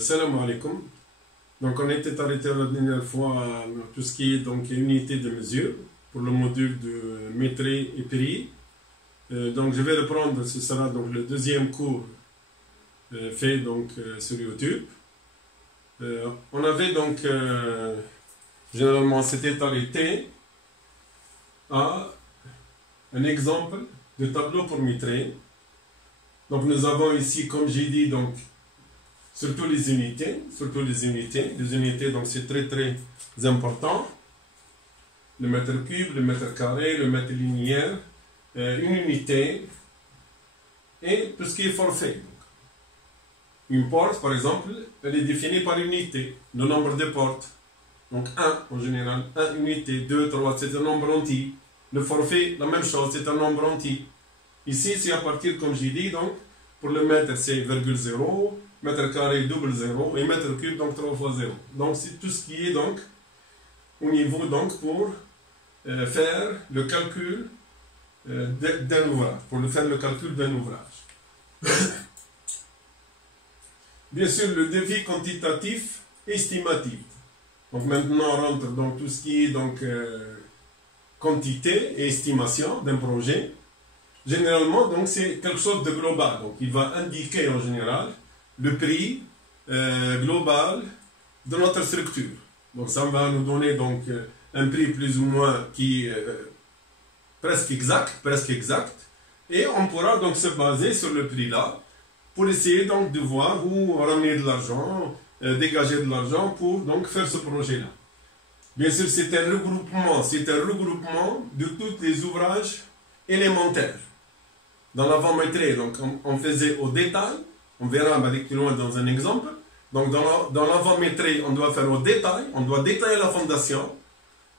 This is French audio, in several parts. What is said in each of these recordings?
Salam alaikum. Donc on était arrêté la dernière fois à tout ce qui est donc unité de mesure pour le module de métrie et péri. Donc je vais reprendre, ce sera donc le deuxième cours fait donc sur YouTube. On avait donc généralement s'était arrêté à un exemple de tableau pour métrie. Donc nous avons ici, comme j'ai dit, donc surtout les unités, donc c'est très important. Le mètre cube, le mètre carré, le mètre linéaire, une unité et tout ce qui est forfait. Une porte, par exemple, elle est définie par unité, le nombre de portes. Donc 1 en général, 1 unité, 2, 3, c'est un nombre entier. Le forfait, la même chose, c'est un nombre entier. Ici, c'est à partir, comme j'ai dit, donc, pour le mètre, c'est 0,0, mètre carré, double 0, et mètre cube, donc 3 fois 0. Donc, c'est tout ce qui est, donc, au niveau, donc, pour faire le calcul d'un ouvrage, Bien sûr, le défi quantitatif estimatif. Donc, maintenant, on rentre dans tout ce qui est, donc, quantité et estimation d'un projet. Généralement, donc, c'est quelque chose de global. Donc, il va indiquer en général le prix global de notre structure. Donc, ça va nous donner donc un prix plus ou moins qui est presque exact. Et on pourra donc se baser sur le prix-là pour essayer donc de voir où ramener de l'argent, dégager de l'argent pour donc faire ce projet-là. Bien sûr, c'est un regroupement de tous les ouvrages élémentaires. Dans l'avant-métrie, donc on faisait au détail, on verra avec plus loin dans un exemple. Donc dans l'avant-métrie, on doit faire au détail, on doit détailler la fondation,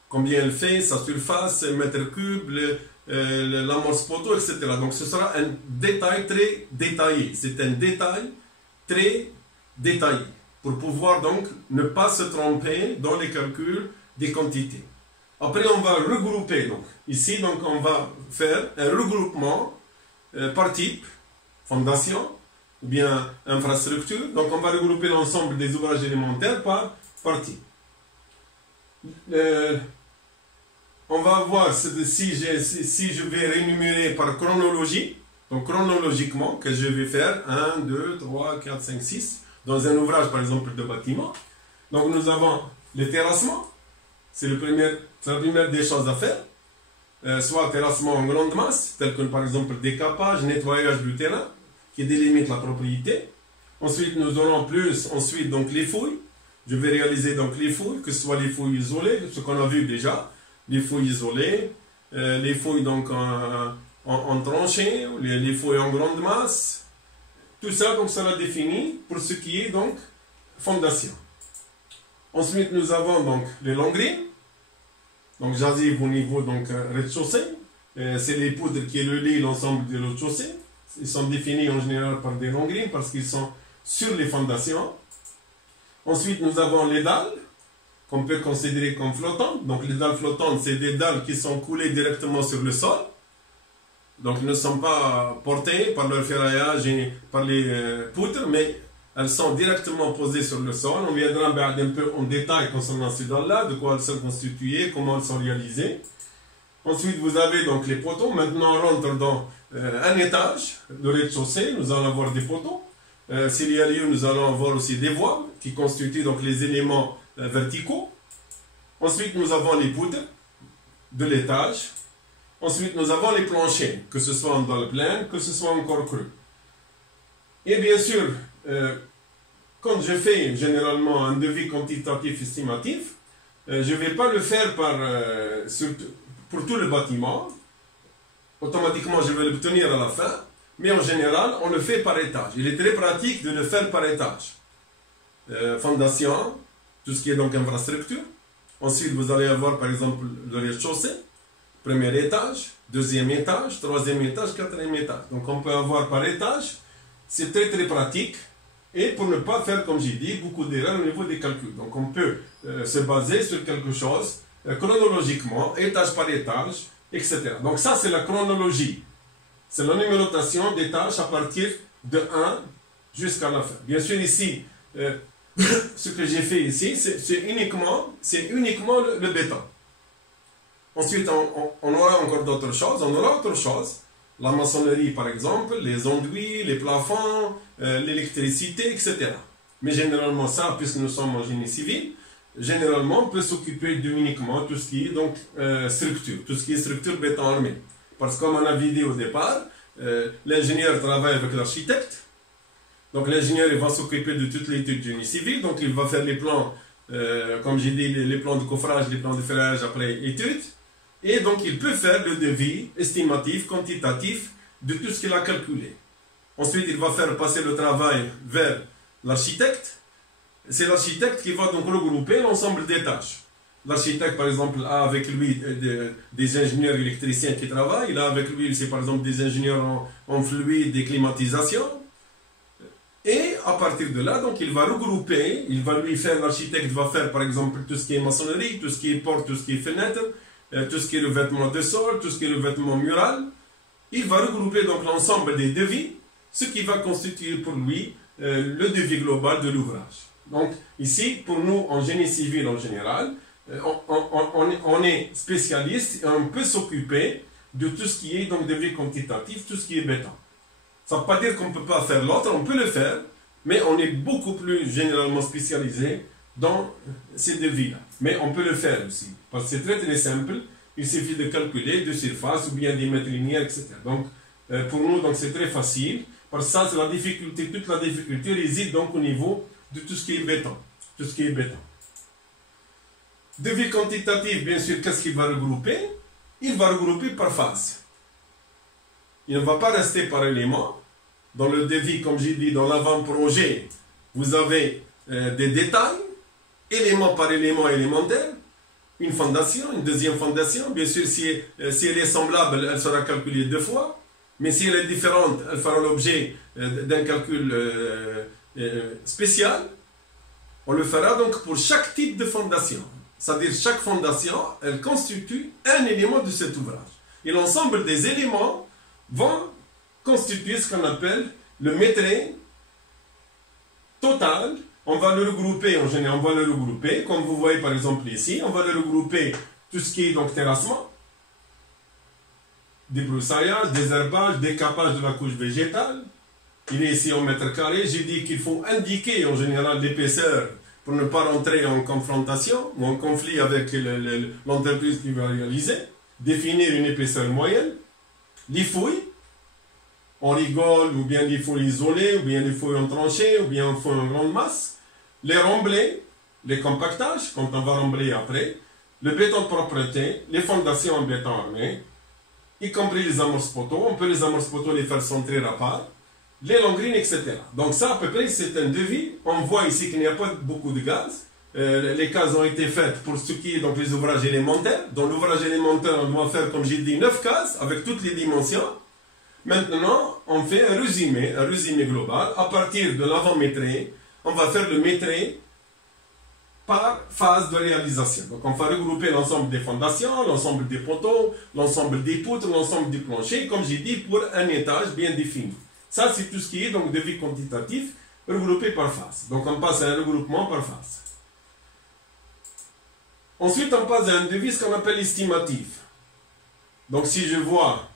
combien elle fait, sa surface, mètre cube, l'amorce poteau, etc. Donc ce sera un détail très détaillé. C'est un détail très détaillé pour pouvoir donc ne pas se tromper dans les calculs des quantités. Après, on va regrouper. Donc ici, donc on va faire un regroupement par type, fondation, ou bien infrastructure. Donc on va regrouper l'ensemble des ouvrages élémentaires par type. On va voir si je vais rémunérer par chronologie, donc chronologiquement, que je vais faire 1, 2, 3, 4, 5, 6, dans un ouvrage par exemple de bâtiment. Donc nous avons le terrassement, c'est la première des choses à faire. Soit terrassement en grande masse, tel que par exemple décapage, nettoyage du terrain, qui délimite la propriété. Ensuite, nous aurons donc les fouilles. Je vais réaliser donc les fouilles, que ce soit les fouilles isolées, ce qu'on a vu déjà, les fouilles isolées, les fouilles donc en tranchées, les fouilles en grande masse. Tout ça donc sera défini pour ce qui est donc fondation. Ensuite, nous avons donc les longrines. Donc j'arrive au niveau donc rez-de-chaussée. C'est les poudres qui relient l'ensemble de rez-de-chaussée. Ils sont définis en général par des longrines parce qu'ils sont sur les fondations. Ensuite, nous avons les dalles qu'on peut considérer comme flottantes. Donc les dalles flottantes, c'est des dalles qui sont coulées directement sur le sol. Donc ne sont pas portées par leur ferraillage et par les poutres, mais elles sont directement posées sur le sol. On viendra un peu en détail concernant ces dalles-là, de quoi elles sont constituées, comment elles sont réalisées. Ensuite, vous avez donc les poteaux. Maintenant, on rentre dans un étage, le rez-de-chaussée. Nous allons avoir des poteaux. S'il y a lieu, nous allons avoir aussi des voiles qui constituent donc les éléments verticaux. Ensuite, nous avons les poutres de l'étage. Ensuite, nous avons les planchers, que ce soit en dalle pleine, que ce soit encore creux. Et bien sûr, quand je fais généralement un devis quantitatif estimatif, je ne vais pas le faire pour tout le bâtiment. Automatiquement, je vais l'obtenir à la fin. Mais en général, on le fait par étage. Il est très pratique de le faire par étage. Fondation, tout ce qui est donc infrastructure. Ensuite, vous allez avoir par exemple le rez-de-chaussée. Premier étage, deuxième étage, troisième étage, quatrième étage. Donc on peut avoir par étage. C'est très pratique. Et pour ne pas faire, comme j'ai dit, beaucoup d'erreurs au niveau des calculs. Donc on peut se baser sur quelque chose chronologiquement, étage par étage, etc. Donc ça, c'est la chronologie. C'est la numérotation des tâches à partir de 1 jusqu'à la fin. Bien sûr, ici, euh, ce que j'ai fait ici, c'est uniquement le béton. Ensuite, on aura encore d'autres choses. On aura autre chose. La maçonnerie, par exemple, les enduits, les plafonds, l'électricité, etc. Mais généralement, ça, puisque nous sommes en génie civil, généralement, on peut s'occuper uniquement tout ce qui est donc, structure, tout ce qui est structure béton armé. Parce que comme on a vidé au départ, l'ingénieur travaille avec l'architecte. Donc l'ingénieur il va s'occuper de toute l'étude du génie civil. Donc il va faire les plans, comme j'ai dit, les plans de coffrage, les plans de ferrage après étude. Et donc il peut faire le devis estimatif, quantitatif de tout ce qu'il a calculé. Ensuite il va faire passer le travail vers l'architecte. C'est l'architecte qui va donc regrouper l'ensemble des tâches. L'architecte, par exemple, a avec lui des ingénieurs électriciens qui travaillent. Il a avec lui, c'est par exemple des ingénieurs en fluide, des climatisations. Et à partir de là, donc, il va regrouper, l'architecte va faire, par exemple, tout ce qui est maçonnerie, tout ce qui est porte, tout ce qui est fenêtre, tout ce qui est revêtement de sol, tout ce qui est revêtement mural. Il va regrouper donc l'ensemble des devis, ce qui va constituer pour lui le devis global de l'ouvrage. Donc, ici, pour nous, en génie civil en général, on est spécialiste et on peut s'occuper de tout ce qui est donc devis quantitatif, tout ce qui est béton. Ça ne veut pas dire qu'on ne peut pas faire l'autre, on peut le faire, mais on est beaucoup plus généralement spécialisé dans ces devis-là. Mais on peut le faire aussi, parce que c'est très très simple, il suffit de calculer de surface ou bien des mètres linéaires, etc. Donc, pour nous, c'est très facile, parce que ça, c'est la difficulté, toute la difficulté réside donc au niveau de tout ce qui est béton. Tout ce qui est béton. Devis quantitatif, bien sûr, qu'est-ce qu'il va regrouper? Il va regrouper par phase. Il ne va pas rester par élément. Dans le devis, comme j'ai dit, dans l'avant-projet, vous avez des détails, élément par élément élémentaire, une fondation, une deuxième fondation. Bien sûr, si elle est semblable, elle sera calculée 2 fois. Mais si elle est différente, elle fera l'objet d'un calcul spécial. On le fera donc pour chaque type de fondation. C'est-à-dire chaque fondation, elle constitue un élément de cet ouvrage. Et l'ensemble des éléments vont constituer ce qu'on appelle le métré total. On va le regrouper, en général, on va le regrouper, comme vous voyez par exemple ici, on va le regrouper tout ce qui est donc terrassement, débroussaillage, désherbage, décapage de la couche végétale. Il est ici en mètres carrés. J'ai dit qu'il faut indiquer en général l'épaisseur pour ne pas rentrer en confrontation ou en conflit avec l'entreprise qui va réaliser. Définir une épaisseur moyenne. Les fouilles, on rigole, ou bien les fouilles isolées, ou bien les fouilles en tranchée, ou bien en fouilles en grande masse. Les remblais, les compactages, quand on va remblayer après. Le béton de propreté, les fondations en béton armé, y compris les amorces poteaux. On peut les amorces poteaux les faire centrer à part. Les longrines, etc. Donc ça, à peu près, c'est un devis. On voit ici qu'il n'y a pas beaucoup de gaz. Les cases ont été faites pour ce qui est donc les ouvrages élémentaires. Dans l'ouvrage élémentaire, on doit faire, comme j'ai dit, 9 cases avec toutes les dimensions. Maintenant, on fait un résumé global. À partir de l'avant-métré, on va faire le métré par phase de réalisation. Donc on va regrouper l'ensemble des fondations, l'ensemble des poteaux, l'ensemble des poutres, l'ensemble du plancher, comme j'ai dit, pour un étage bien défini. Ça, c'est tout ce qui est donc devis quantitatif regroupé par phase. Donc on passe à un regroupement par phase. Ensuite, on passe à un devis ce qu'on appelle estimatif. Donc si je vois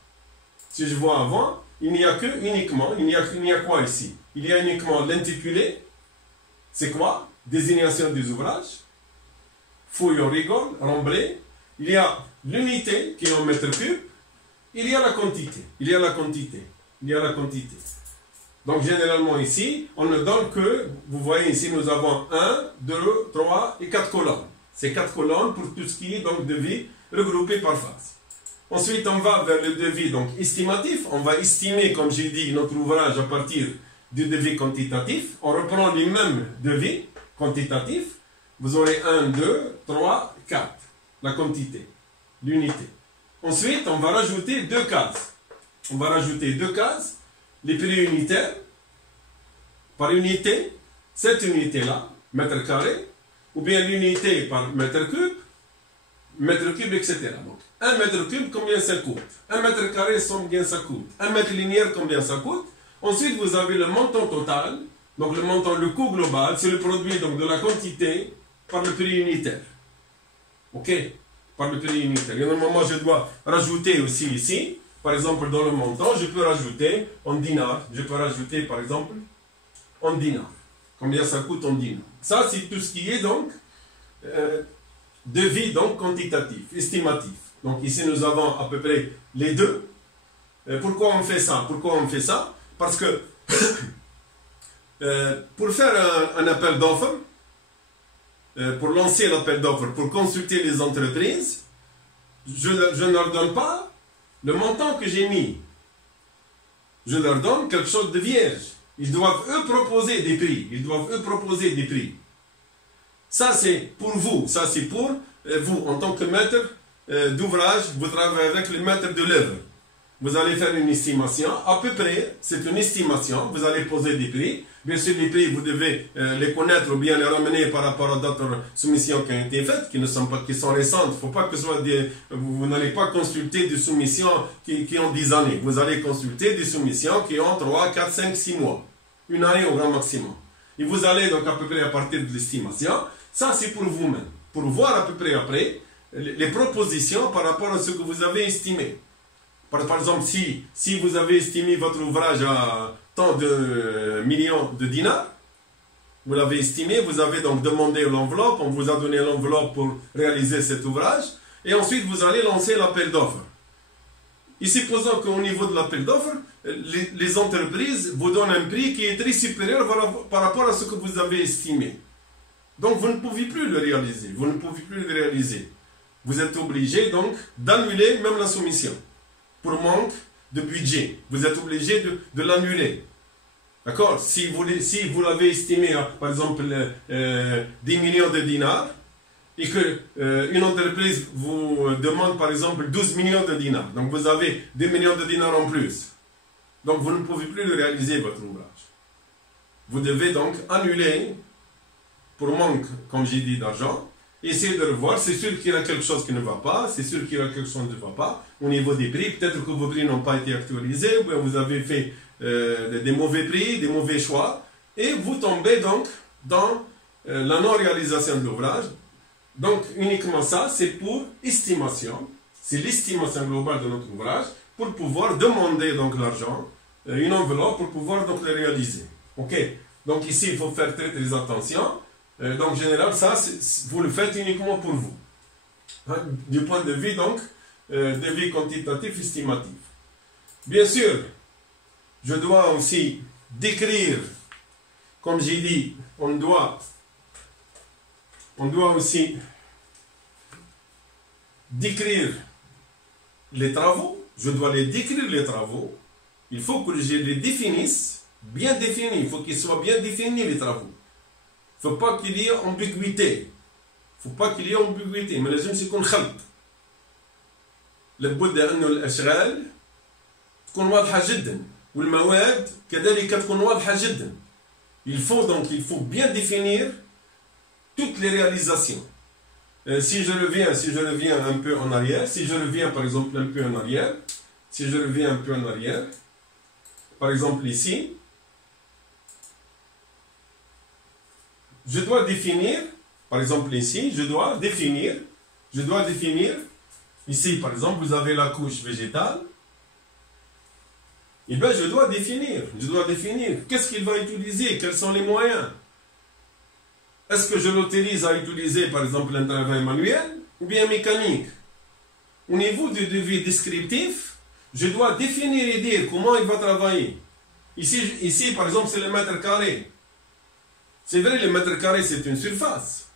avant, il n'y a que uniquement, il y a quoi ici? Il y a uniquement l'intitulé, c'est quoi? Désignation des ouvrages, fouille on rigole, remblai. Il y a l'unité qui est en mètres cubes, il y a la quantité, Donc généralement ici, on ne donne que, vous voyez ici, nous avons 1, 2, 3 et 4 colonnes. C'est 4 colonnes pour tout ce qui est donc devis regroupé par phase. Ensuite, on va vers le devis donc estimatif. On va estimer, comme j'ai dit, notre ouvrage à partir du devis quantitatif. On reprend les mêmes devis quantitatifs. Vous aurez 1, 2, 3, 4. La quantité, l'unité. Ensuite, on va rajouter 2 cases. Les prix unitaires. Par unité, cette unité-là, mètre carré, ou bien l'unité par mètre cube, etc. Donc, 1 mètre cube, combien ça coûte? 1 mètre carré, combien ça coûte? 1 mètre linéaire, combien ça coûte? Ensuite, vous avez le montant total Donc le montant, le coût global, c'est le produit donc, de la quantité par le prix unitaire. Ok? Par le prix unitaire. Et normalement, je dois rajouter aussi ici, par exemple dans le montant, je peux rajouter en dinars. Je peux rajouter par exemple en dinars. Combien ça coûte en dinars. Ça, c'est tout ce qui est donc devis donc quantitatif, estimatif. Donc ici, nous avons à peu près les deux. Pourquoi on fait ça? Pourquoi on fait ça? Parce que pour faire un appel d'offres, pour lancer l'appel d'offres, pour consulter les entreprises, je ne leur donne pas le montant que j'ai mis. Je leur donne quelque chose de vierge. Ils doivent eux proposer des prix. Ils doivent eux proposer des prix. Ça c'est pour vous. Ça c'est pour vous en tant que maître d'ouvrage. Vous travaillez avec le maître de l'œuvre. Vous allez faire une estimation. À peu près, c'est une estimation. Vous allez poser des prix. Bien sûr, les prix, vous devez les connaître ou bien les ramener par rapport à d'autres soumissions qui ont été faites, qui sont récentes. Il ne faut pas que ce soit vous n'allez pas consulter des soumissions qui ont 10 années. Vous allez consulter des soumissions qui ont 3, 4, 5, 6 mois. Une année au grand maximum. Et vous allez donc à peu près à partir de l'estimation. Ça, c'est pour vous-même. Pour voir à peu près après les propositions par rapport à ce que vous avez estimé. Par exemple, si vous avez estimé votre ouvrage à tant de millions de dinars, vous l'avez estimé, vous avez donc demandé l'enveloppe, on vous a donné l'enveloppe pour réaliser cet ouvrage, et ensuite vous allez lancer l'appel d'offres. Et supposons qu'au niveau de l'appel d'offres, les entreprises vous donnent un prix qui est très supérieur par rapport à ce que vous avez estimé. Donc vous ne pouvez plus le réaliser, vous ne pouvez plus le réaliser. Vous êtes obligé donc d'annuler même la soumission. Pour manque de budget, vous êtes obligé de l'annuler. D'accord? Si vous l'avez estimé à, par exemple, 10 millions de dinars, et que une entreprise vous demande, par exemple, 12 millions de dinars, donc vous avez 2 millions de dinars en plus. Donc vous ne pouvez plus le réaliser, votre ouvrage. Vous devez donc annuler, pour manque, comme j'ai dit, d'argent, essayez de revoir, c'est sûr qu'il y a quelque chose qui ne va pas, c'est sûr qu'il y a quelque chose qui ne va pas au niveau des prix, peut-être que vos prix n'ont pas été actualisés, ou bien vous avez fait des mauvais prix, des mauvais choix, et vous tombez donc dans la non-réalisation de l'ouvrage. Donc uniquement ça, c'est pour estimation, c'est l'estimation globale de notre ouvrage, pour pouvoir demander donc l'argent, une enveloppe pour pouvoir donc le réaliser. Ok? Donc ici, il faut faire très très attention. Donc, en général, ça, vous le faites uniquement pour vous. Hein, du point de vue, donc, devis quantitatif, estimatif. Bien sûr, je dois aussi décrire, comme j'ai dit, on doit aussi décrire les travaux. Je dois les décrire, les travaux. Il faut que je les définisse, bien définis. Il faut qu'ils soient bien définis, les travaux. Il ne faut pas qu'il y ait ambiguïté. Il ne faut pas qu'il y ait ambiguïté. ما لازمش يكون خلط. لابد أن الأشغال تكون واضحة جدا. والمواد كذلك تكون واضحة جدا. Il faut bien définir toutes les réalisations. Si je reviens un peu en arrière, si je reviens par exemple un peu en arrière, par exemple ici, je dois définir, par exemple ici, je dois définir, ici par exemple vous avez la couche végétale, et bien je dois définir, qu'est-ce qu'il va utiliser, quels sont les moyens. Est-ce que je l'autorise à utiliser par exemple un travail manuel ou bien mécanique? Au niveau du devis descriptif, je dois définir et dire comment il va travailler. Ici par exemple c'est le mètre carré. C'est vrai, le mètre carré, c'est une surface.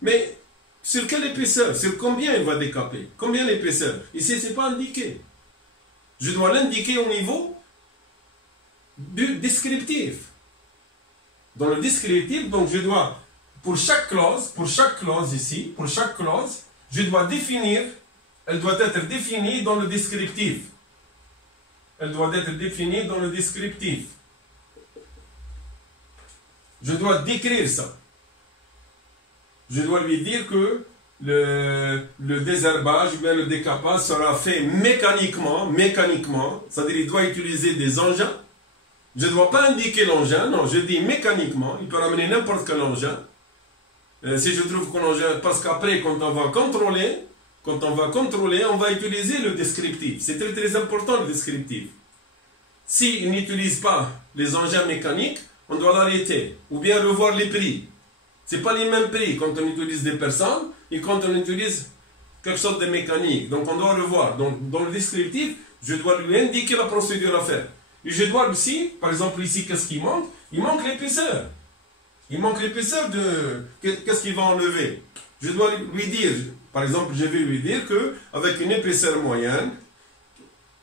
Mais sur quelle épaisseur? Sur combien il va décaper? Combien l'épaisseur? Ici, ce n'est pas indiqué. Je dois l'indiquer au niveau du descriptif. Dans le descriptif, donc je dois, pour chaque clause ici, je dois définir, elle doit être définie dans le descriptif. Je dois décrire ça. Je dois lui dire que le désherbage ou bien le décapage sera fait mécaniquement, c'est-à-dire il doit utiliser des engins Je ne dois pas indiquer l'engin, non, je dis mécaniquement, il peut ramener n'importe quel engin. Si je trouve que l'engin, parce qu'après, quand on va contrôler, on va utiliser le descriptif. C'est très très important le descriptif. S'il n'utilise pas les engins mécaniques, on doit l'arrêter. Ou bien revoir les prix. Ce n'est pas les mêmes prix quand on utilise des personnes et quand on utilise quelque chose de mécanique. Donc on doit le voir. Donc dans le descriptif, je dois lui indiquer la procédure à faire. Et je dois aussi, par exemple ici, qu'est-ce qui manque? Il manque l'épaisseur. Il manque l'épaisseur de... Qu'est-ce qu'il va enlever? Je dois lui dire, par exemple, je vais lui dire qu'avec une épaisseur moyenne,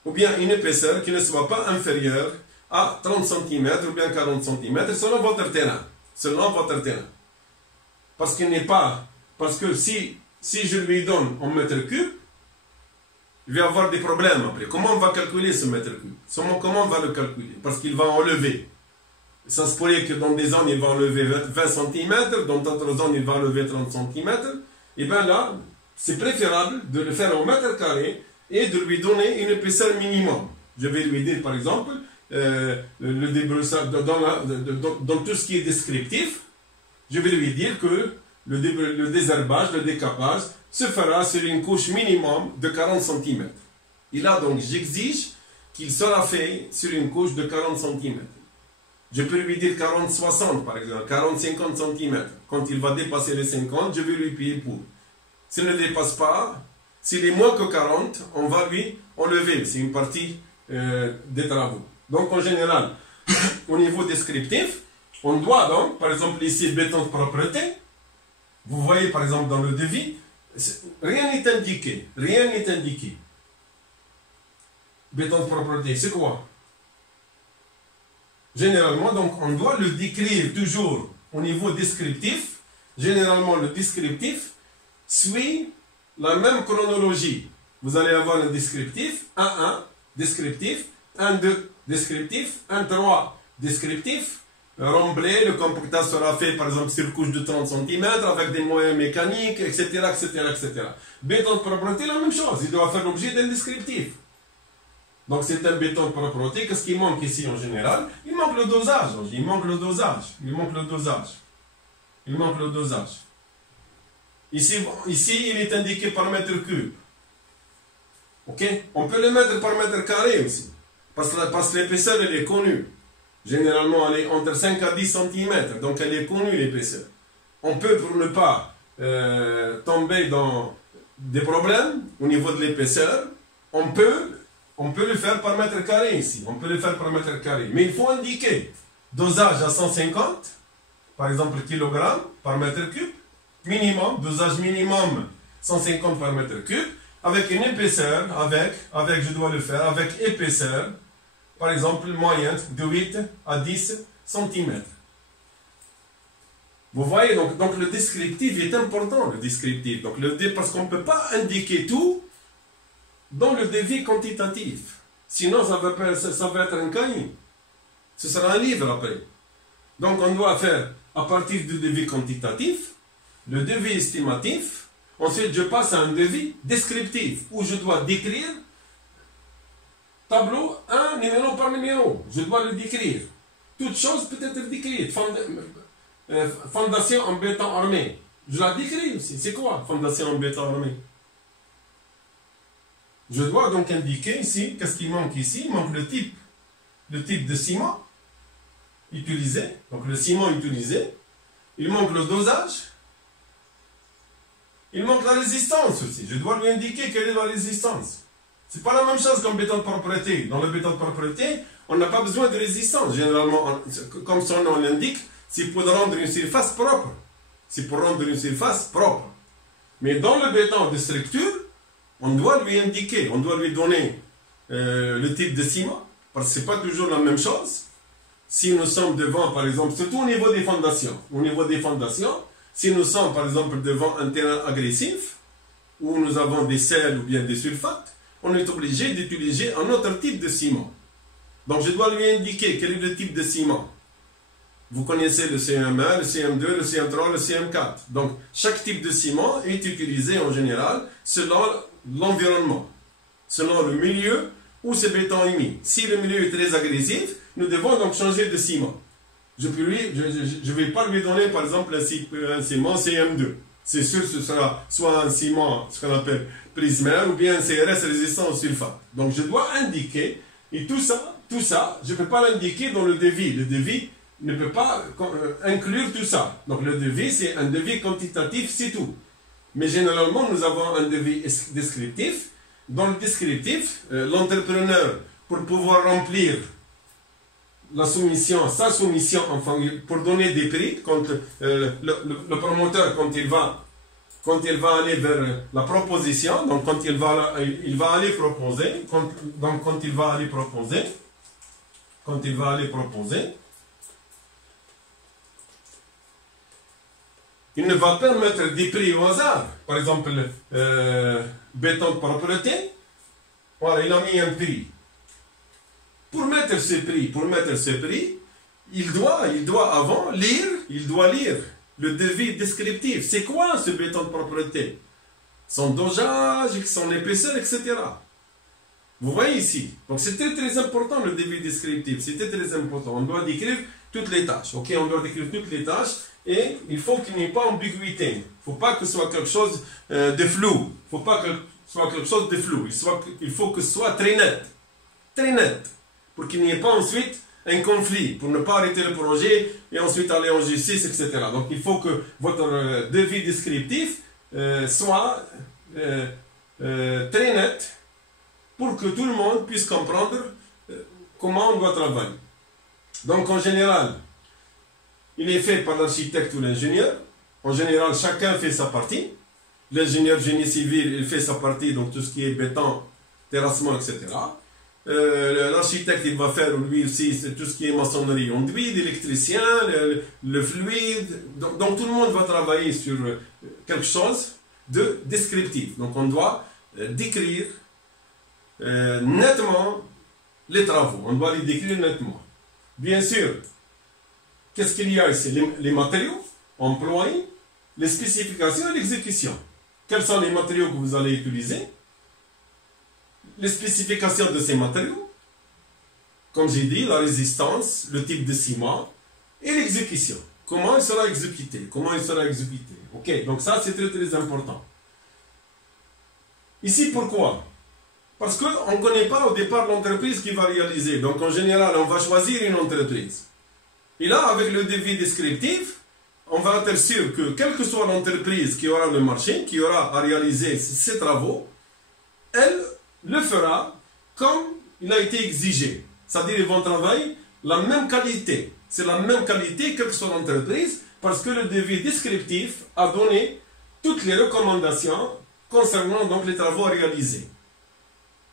ou bien une épaisseur qui ne soit pas inférieure à 30 cm ou bien 40 cm, selon votre terrain. Selon votre terrain. Parce qu'il n'est pas... Parce que si je lui donne en mètre cube, il va avoir des problèmes après. Comment on va calculer ce mètre cube? Comment on va le calculer? Parce qu'il va enlever. Ça se pourrait que dans des zones, il va enlever 20 cm, dans d'autres zones, il va enlever 30 cm. Et bien là, c'est préférable de le faire en mètre carré et de lui donner une épaisseur minimum. Je vais lui dire, par exemple, le débroussage, dans tout ce qui est descriptif, je vais lui dire que le désherbage, le décapage, se fera sur une couche minimum de 40 cm. Et là, donc, j'exige qu'il sera fait sur une couche de 40 cm. Je peux lui dire 40-60 par exemple, 40-50 cm. Quand il va dépasser les 50, je vais lui payer pour. S'il ne dépasse pas, s'il est moins que 40, on va lui enlever. C'est une partie des travaux. Donc en général, au niveau descriptif, on doit donc, par exemple ici, béton de propreté. Vous voyez par exemple dans le devis, rien n'est indiqué. Rien n'est indiqué. Béton de propreté, c'est quoi? Généralement, donc, on doit le décrire toujours au niveau descriptif. Généralement, le descriptif suit la même chronologie. Vous allez avoir le descriptif 1.1, descriptif 1.2, descriptif 1.3, descriptif remblai, le compactage sera fait par exemple sur couche de 30 cm avec des moyens mécaniques, etc. etc., etc. Béton de propreté, la même chose, il doit faire l'objet d'un descriptif. Donc c'est un béton de propreté. Qu'est-ce qui manque ici en général? Il manque le dosage. Il manque le dosage. Il manque le dosage. Il manque le dosage. Ici, il est indiqué par mètre cube. Ok? On peut le mettre par mètre carré aussi. Parce que l'épaisseur, elle est connue. Généralement, elle est entre 5 à 10 cm. Donc elle est connue, l'épaisseur. On peut, pour ne pas tomber dans des problèmes au niveau de l'épaisseur, on peut le faire par mètre carré ici. On peut le faire par mètre carré. Mais il faut indiquer dosage à 150, par exemple kilogramme par mètre cube. Minimum, dosage minimum 150 par mètre cube. Avec une épaisseur, je dois le faire avec épaisseur, par exemple moyenne de 8 à 10 cm. Vous voyez, donc le descriptif est important, le descriptif. Donc, parce qu'on ne peut pas indiquer tout dans le devis quantitatif. Sinon, ça va être un cahier. Ce sera un livre après. Donc, on doit faire, à partir du devis quantitatif, le devis estimatif. Ensuite, je passe à un devis descriptif, où je dois décrire tableau 1, numéro par numéro. Je dois le décrire. Toute chose peut être décrite. Fondation en béton armé. Je la décris aussi. C'est quoi, fondation en béton armé? Je dois donc indiquer ici, qu'est-ce qui manque ici? Il manque le type de ciment utilisé, donc le ciment utilisé. Il manque le dosage. Il manque la résistance aussi. Je dois lui indiquer quelle est la résistance. C'est pas la même chose qu'en béton de propreté. Dans le béton de propreté, on n'a pas besoin de résistance. Généralement, comme son nom l'indique, c'est pour rendre une surface propre. C'est pour rendre une surface propre. Mais dans le béton de structure, on doit lui indiquer, on doit lui donner le type de ciment, parce que ce n'est pas toujours la même chose. Si nous sommes devant, par exemple, surtout au niveau des fondations, si nous sommes, par exemple, devant un terrain agressif, où nous avons des sels ou bien des sulfates, on est obligé d'utiliser un autre type de ciment. Donc, je dois lui indiquer quel est le type de ciment. Vous connaissez le CM1, le CM2, le CM3, le CM4. Donc, chaque type de ciment est utilisé en général selon l'environnement, selon le milieu ou ce béton humide. Si le milieu est très agressif, nous devons donc changer de ciment. Je ne vais pas lui donner par exemple un ciment CM2. C'est sûr que ce sera soit un ciment, ce qu'on appelle prismaire, ou bien un CRS résistant au sulfate. Donc je dois indiquer, et tout ça, je ne peux pas l'indiquer dans le devis. Le devis ne peut pas inclure tout ça. Donc le devis, c'est un devis quantitatif, c'est tout. Mais généralement, nous avons un devis descriptif. Dans le descriptif, l'entrepreneur, pour pouvoir remplir la soumission, sa soumission, enfin, pour donner des prix, quand le promoteur, quand il va aller vers la proposition, donc quand il va aller proposer, quand il va aller proposer, il ne va pas mettre des prix au hasard. Par exemple, béton de propreté, voilà, il a mis un prix. Pour mettre ce prix, il doit avant lire le devis descriptif. C'est quoi ce béton de propreté? Son dosage, son épaisseur, etc. Vous voyez ici. Donc c'est très très important le devis descriptif. C'était très important. On doit décrire toutes les tâches. Ok, on doit décrire toutes les tâches. Et il faut qu'il n'y ait pas d'ambiguïté. Il ne faut pas que ce soit quelque chose de flou. Il ne faut pas que ce soit quelque chose de flou. Il faut que ce soit très net. Très net. Pour qu'il n'y ait pas ensuite un conflit. Pour ne pas arrêter le projet et ensuite aller en justice, etc. Donc il faut que votre devis descriptif soit très net pour que tout le monde puisse comprendre comment on doit travailler. Donc en général, il est fait par l'architecte ou l'ingénieur. En général, chacun fait sa partie. L'ingénieur génie civil, il fait sa partie, donc tout ce qui est béton, terrassement, etc. L'architecte, il va faire lui aussi tout ce qui est maçonnerie, enduit, l'électricien, le fluide. Donc tout le monde va travailler sur quelque chose de descriptif. Donc on doit décrire nettement les travaux. On doit les décrire nettement. Bien sûr, qu'est-ce qu'il y a ici? Les matériaux employés, les spécifications et l'exécution. Quels sont les matériaux que vous allez utiliser? Les spécifications de ces matériaux, comme j'ai dit, la résistance, le type de ciment et l'exécution. Comment il sera exécuté? Ok, donc ça c'est très très important. Ici pourquoi? Parce qu'on ne connaît pas au départ l'entreprise qui va réaliser. Donc en général, on va choisir une entreprise. Et là, avec le devis descriptif, on va être sûr que quelle que soit l'entreprise qui aura le marché, qui aura à réaliser ces travaux, elle le fera comme il a été exigé. C'est-à-dire qu'ils vont travailler la même qualité. C'est la même qualité quelle que soit l'entreprise, parce que le devis descriptif a donné toutes les recommandations concernant donc les travaux à réaliser.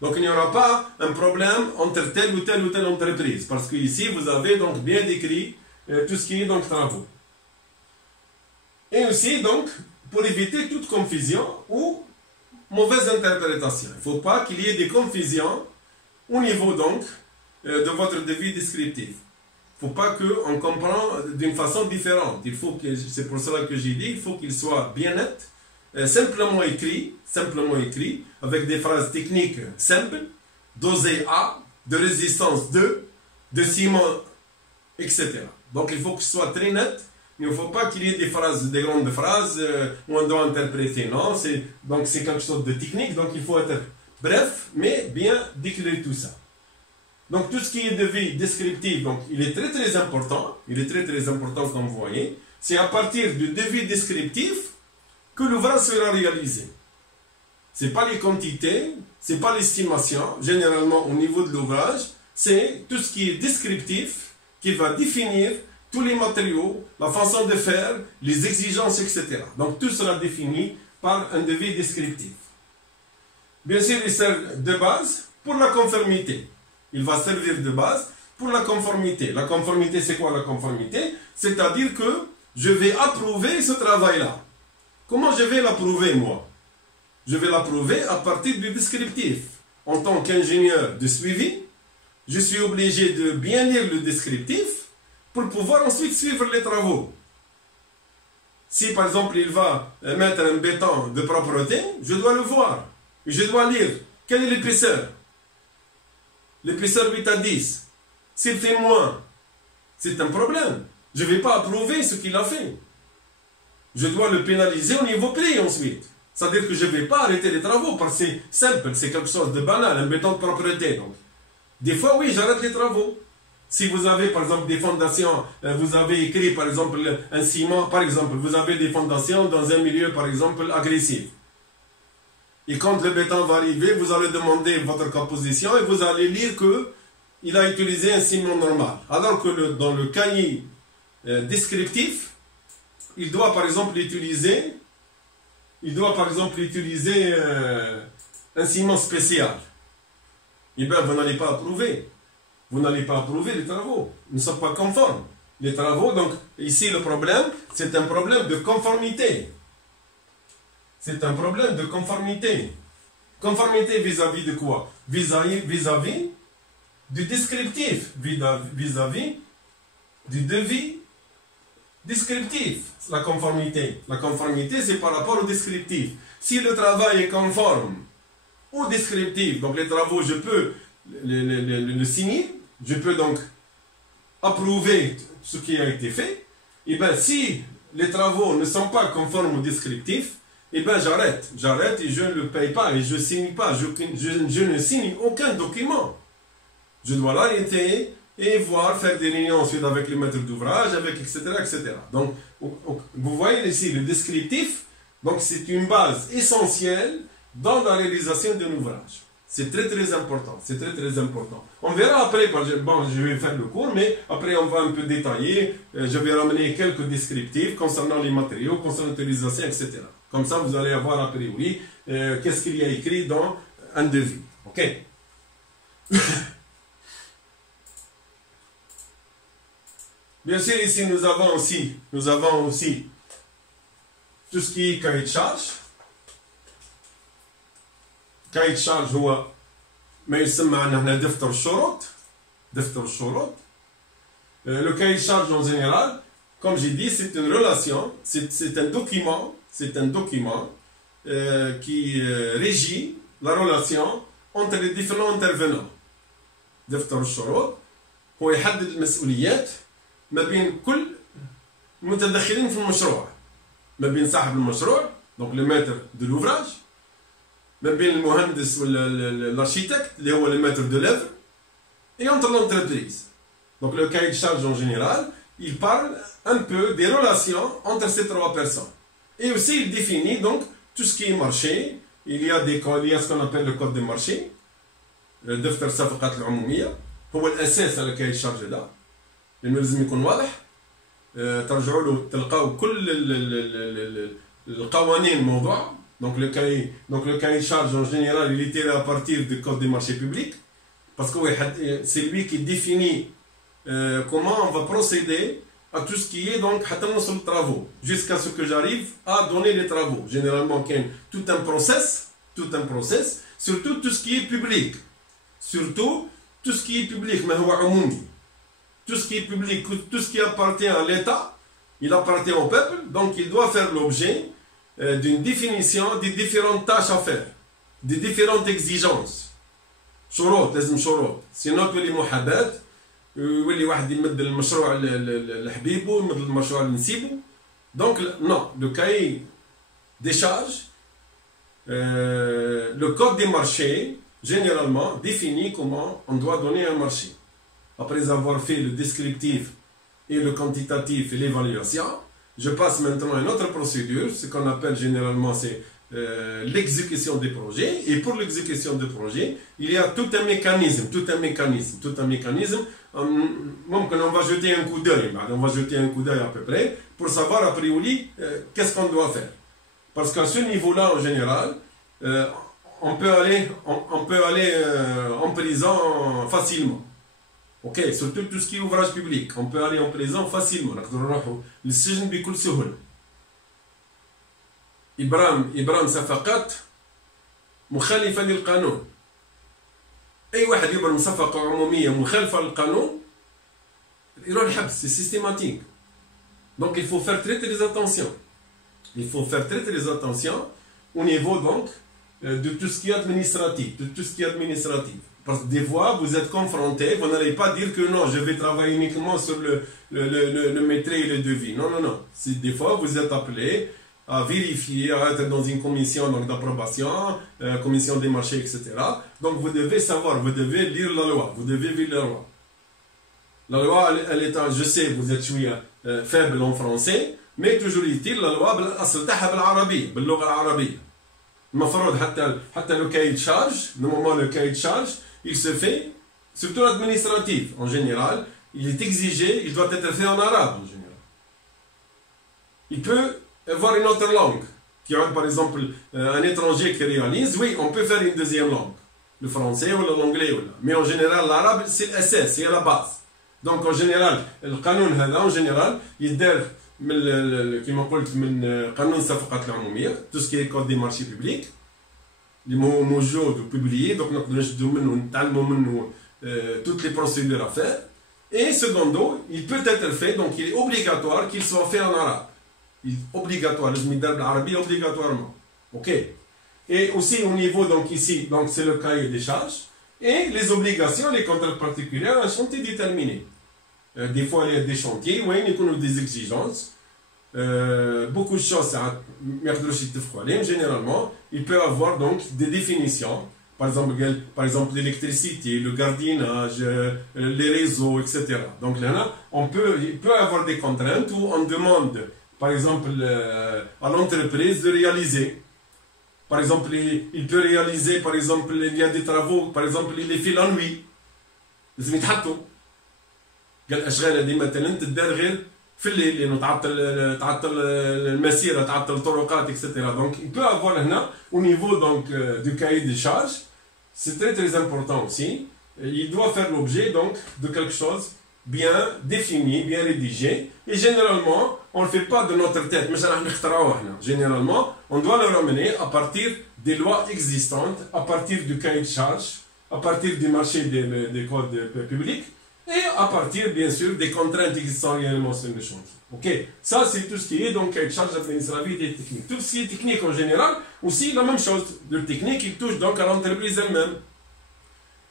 Donc il n'y aura pas un problème entre telle ou telle entreprise, parce que ici vous avez donc bien décrit tout ce qui est donc travaux. Et aussi donc, pour éviter toute confusion ou mauvaise interprétation. Il ne faut pas qu'il y ait des confusions au niveau donc de votre devis descriptif. Il ne faut pas qu'on comprenne d'une façon différente. C'est pour cela que j'ai dit, il faut qu'il soit bien net, simplement écrit, avec des phrases techniques simples, dosé A, de résistance 2, de ciment, etc. Donc il faut que ce soit très net. Il ne faut pas qu'il y ait des grandes phrases où on doit interpréter. Non, donc c'est quelque chose de technique, donc il faut être bref, mais bien décrire tout ça. Donc tout ce qui est devis descriptif, donc il est très très important. Il est très très important comme vous voyez. C'est à partir du devis descriptif que l'ouvrage sera réalisé. Ce n'est pas les quantités, ce n'est pas l'estimation. Généralement au niveau de l'ouvrage, c'est tout ce qui est descriptif qui va définir tous les matériaux, la façon de faire, les exigences, etc. Donc tout sera défini par un devis descriptif. Bien sûr, il sert de base pour la conformité. Il va servir de base pour la conformité. La conformité, c'est quoi la conformité? C'est-à-dire que je vais approuver ce travail-là. Comment je vais l'approuver, moi? Je vais l'approuver à partir du descriptif. En tant qu'ingénieur de suivi, je suis obligé de bien lire le descriptif pour pouvoir ensuite suivre les travaux. Si par exemple il va mettre un béton de propreté, je dois le voir. Je dois lire quelle est l'épaisseur. l'épaisseur 8 à 10. S'il fait moins, c'est un problème. Je ne vais pas approuver ce qu'il a fait. Je dois le pénaliser au niveau prix ensuite. C'est-à-dire que je ne vais pas arrêter les travaux parce que c'est simple, c'est quelque chose de banal, un béton de propreté. Donc. Des fois, oui, j'arrête les travaux. Si vous avez, par exemple, des fondations, vous avez écrit, par exemple, un ciment, par exemple, vous avez des fondations dans un milieu, par exemple, agressif. Et quand le béton va arriver, vous allez demander votre composition et vous allez lire qu'il a utilisé un ciment normal. Alors que dans le cahier descriptif, il doit, par exemple, utiliser un ciment spécial. Eh bien, vous n'allez pas approuver. Vous n'allez pas approuver les travaux. Ils ne sont pas conformes. Les travaux, donc, ici, le problème, c'est un problème de conformité. C'est un problème de conformité. Conformité vis-à-vis de quoi? Vis-à-vis du descriptif. Vis-à-vis du devis descriptif. La conformité. La conformité, c'est par rapport au descriptif. Si le travail est conforme au descriptif, donc les travaux, je peux le signer, je peux donc approuver ce qui a été fait. Et bien, si les travaux ne sont pas conformes au descriptif, et bien j'arrête et je ne le paye pas et je ne signe pas, je ne signe aucun document. Je dois l'arrêter et faire des réunions ensuite avec le maître d'ouvrage, etc., etc. Donc, vous voyez ici le descriptif, donc c'est une base essentielle dans la réalisation d'un ouvrage. C'est très très important, c'est très très important. On verra après, bon, je vais faire le cours, mais après on va un peu détailler, je vais ramener quelques descriptifs concernant les matériaux, concernant l'utilisation, etc. Comme ça, vous allez avoir a priori qu'est-ce qu'il y a écrit dans un devis. Ok. Bien sûr, ici nous avons aussi tout ce qui est cahier de charge. cahier de charge هو ما يسمى هنا دفتر الشروط. Le cahier de charge en général, comme j'ai dit, c'est une relation, c'est un document qui régit la relation entre les différents intervenants. دفتر الشروط هو يحدد المسؤوليات ما بين كل المتدخلين في المشروع، ما بين صاحب المشروع donc le maître de l'ouvrage، ما بين المهندس ولا l'architecte اللي هو le maître de l'œuvre et entre l'entreprise. Donc le cahier de charge en général, il parle un peu des relations entre ces trois personnes. Et aussi il définit donc tout ce qui est marché. Il y a ce qu'on appelle le code des marchés. دفتر الصفقات العمومية هو الأساس على cahier de charge ده. لأنه لازم يكون واضح. ترجعوا له تلقاو كل القوانين الموضوع. Donc le cahier de charge en général il est tiré à partir du code des marchés publics parce que c'est lui qui définit comment on va procéder à tout ce qui est donc sur les travaux jusqu'à ce que j'arrive à donner les travaux. Généralement il y a tout un process, surtout tout ce qui est public. Mais tout ce qui est public, tout ce qui appartient à l'État, il appartient au peuple, donc il doit faire l'objet d'une définition des différentes tâches à faire, des différentes exigences. شروط لازم شروط. Sinon تولي محاباة يولي واحد يمد المشروع لحبيبه يمد المشروع لنسيبه. Donc non, le cahier des charges, le code des marchés généralement définit comment on doit donner un marché. Après avoir fait le descriptif et le quantitatif et l'évaluation, je passe maintenant à une autre procédure, ce qu'on appelle généralement c'est l'exécution des projets. Et pour l'exécution des projets, il y a tout un mécanisme. On va jeter un coup d'œil, à peu près pour savoir a priori qu'est-ce qu'on doit faire. Parce qu'à ce niveau-là, en général, on peut aller en prison facilement. Ok, surtout tout ce qui est ouvrage public, on peut aller en prison facilement. السجن بكل سهولة. إبرام صفقات مخالفة للقانون. أي واحد يبرم صفقة عمومية مخالفة للقانون يروح الحبس، c'est systématique. Donc il faut faire très attention. Au niveau donc de tout ce qui est administratif, Parce que des fois, vous êtes confronté, vous n'allez pas dire que non, je vais travailler uniquement sur le maîtrise et le devis. Non, non, non. Des fois, vous êtes appelé à vérifier, à être dans une commission d'approbation, commission des marchés, etc. Donc, vous devez savoir, vous devez lire la loi, vous devez lire la loi. La loi, elle est, je sais, vous êtes faible en français, mais toujours est-il, la loi, بالأصل تاعها بالعربية, باللغة العربية. المفروض حتى le cahier de charge, normalement le cahier de charge, il se fait, surtout l'administratif en général, il est exigé, il doit être fait en arabe en général. Il peut avoir une autre langue, qui a par exemple un étranger qui réalise, oui, on peut faire une deuxième langue, le français ou l'anglais, mais en général l'arabe c'est l'essai, c'est la base. Donc en général, le قانون هذا en général يدار من كما قلت من قانون الصفقات العمومية, tout ce qui est code des marchés publics, اللي موجود وبوبليي, donc نقدروا نشدوا منه ونتعلموا منه toutes les procédures à faire. Et secondo, il peut être fait, donc il est obligatoire qu'il soit fait en arabe. Il est obligatoire, لازم يدار بالعربية obligatoirement. Ok. Et aussi au niveau, donc ici, donc c'est le cahier des charges. Et les obligations, les contrats particuliers, un chantier déterminé. Des fois, il y a des chantiers, oui, il y a des exigences. Beaucoup de choses, généralement, il peut y avoir donc des définitions. Par exemple, l'électricité, le gardiennage, les réseaux, etc. Donc là, il peut y avoir des contraintes où on demande, par exemple, à l'entreprise de réaliser. Par exemple, il peut réaliser, par exemple, il y a des travaux, par exemple, il les fait la nuit. لازم يتحطوا. قال الاشغال هذه مثلا تدار غير في الليل لانه تعطل المسيره, تعطل الطرقات, etc. Donc, il peut avoir هنا au niveau donc du cahier des charges, c'est très très important aussi. Il doit faire l'objet donc de quelque chose bien défini, bien rédigé. Et généralement, on ne le fait pas de notre tête. Mais généralement, on doit le ramener à partir des lois existantes, à partir du cahier de charge, à partir du marché des codes publics, et à partir, bien sûr, des contraintes existantes réellement sur le chantier. Ok, ça c'est tout ce qui est donc cahier de charge administrative et technique. Tout ce qui est technique en général, aussi la même chose. Le technique, il touche donc à l'entreprise elle-même.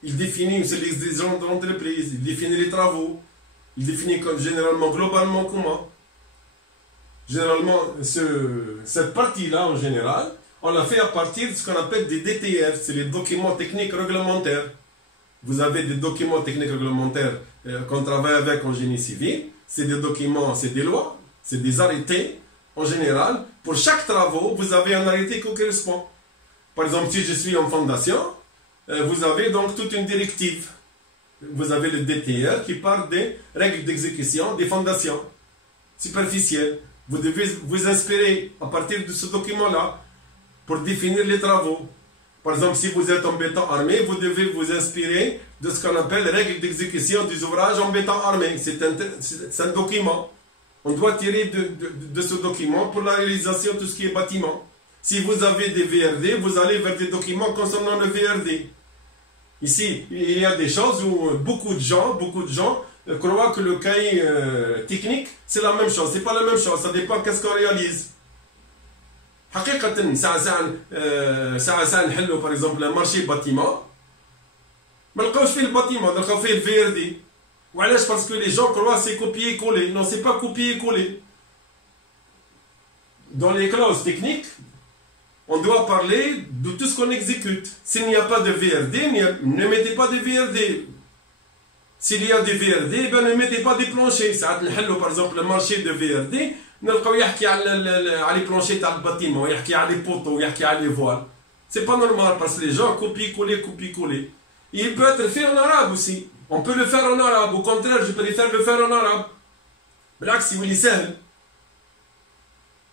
Il définit les exigences de l'entreprise, il définit les travaux, il définit généralement, globalement comment. Généralement, cette partie-là, en général, on l'a fait à partir de ce qu'on appelle des DTR, c'est les documents techniques réglementaires. Vous avez des documents techniques réglementaires qu'on travaille avec en génie civil, c'est des documents, c'est des lois, c'est des arrêtés. En général, pour chaque travaux, vous avez un arrêté qui correspond. Par exemple, si je suis en fondation, vous avez donc toute une directive. Vous avez le DTR qui parle des règles d'exécution des fondations superficielles. Vous devez vous inspirer à partir de ce document-là pour définir les travaux. Par exemple, si vous êtes en béton armé, vous devez vous inspirer de ce qu'on appelle règles d'exécution des ouvrages en béton armé. C'est un document. On doit tirer de ce document pour la réalisation de tout ce qui est bâtiment. Si vous avez des VRD, vous allez vers des documents concernant le VRD. Ici, il y a des choses où beaucoup de gens croient que le cahier technique, c'est la même chose. C'est pas la même chose, ça dépend qu'est-ce qu'on réalise. حقيقة ساعة نحلوا par exemple un marché bâtiment ما نلقاوش فيه الباتيمون نلقاو فيه الفي ار دي. وعلاش؟ parce que les gens croient c'est copier coller. Non, c'est pas copier coller. Dans les clauses techniques, on doit parler de tout ce qu'on exécute. S'il n'y a pas de VRD, ne mettez pas de VRD. S'il y a des VRD, ben ne mettez pas des planchers. ساعات نحلوا par exemple le marché de VRD, نلقاو يحكي على les planchers تاع الباتيمون, يحكي على les poteaux, يحكي على les voiles. C'est pas normal parce que les gens copient-coller. Il peut être fait en arabe aussi. On peut le faire en arabe. Au contraire, je préfère le faire en arabe. بالعكس يولي سهل.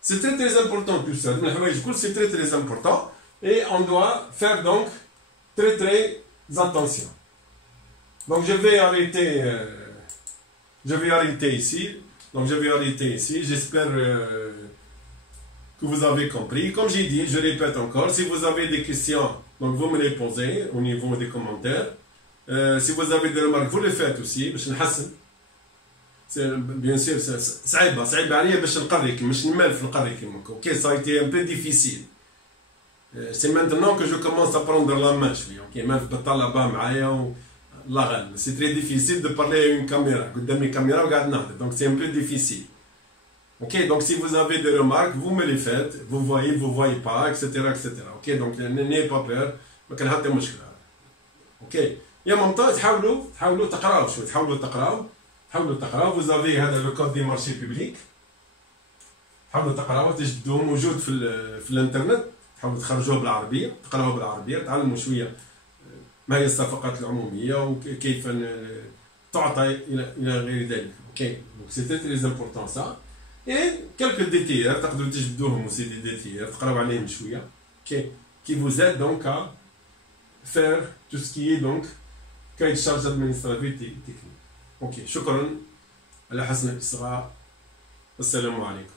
C'est très très important tout ça. C'est très très important. Et on doit faire donc très très attention. Donc je vais arrêter ici. J'espère que vous avez compris. Comme j'ai dit, je répète encore, si vous avez des questions, donc vous me les posez au niveau des commentaires. Si vous avez des remarques, vous les faites aussi. Bien sûr, صعيبة عليا باش نقري مش نمال في القري كيما. Ok, ça a été un peu difficile. C'est maintenant que je commence à prendre la main. Ok, même là-bas, c'est très difficile de parler à une caméra. Donc c'est un peu difficile. Ok, donc si vous avez des remarques, vous me les faites. Vous voyez pas, etc. etc. Ok, donc n'ayez pas peur. Ok. Et en même temps, vous avez le code des marchés publics. حاولوا تقراوه تجدوه موجود في الانترنت. حاولوا تخرجوه بالعربيه، تقراوه بالعربيه، تعلموا شويه ما هي الصفقات العموميه وكيف تعطى الى غير ذلك. اوكي دونك سي تري امبورطون سا. اي كالكو ديتير تقدروا تجدوهم وسي دي ديتير تقراو عليهم شويه. اوكي كي vous aide donc à faire tout ce qui est donc cahier de charge administrative technique. اوكي شكرا على حسن الاصغاء. السلام عليكم.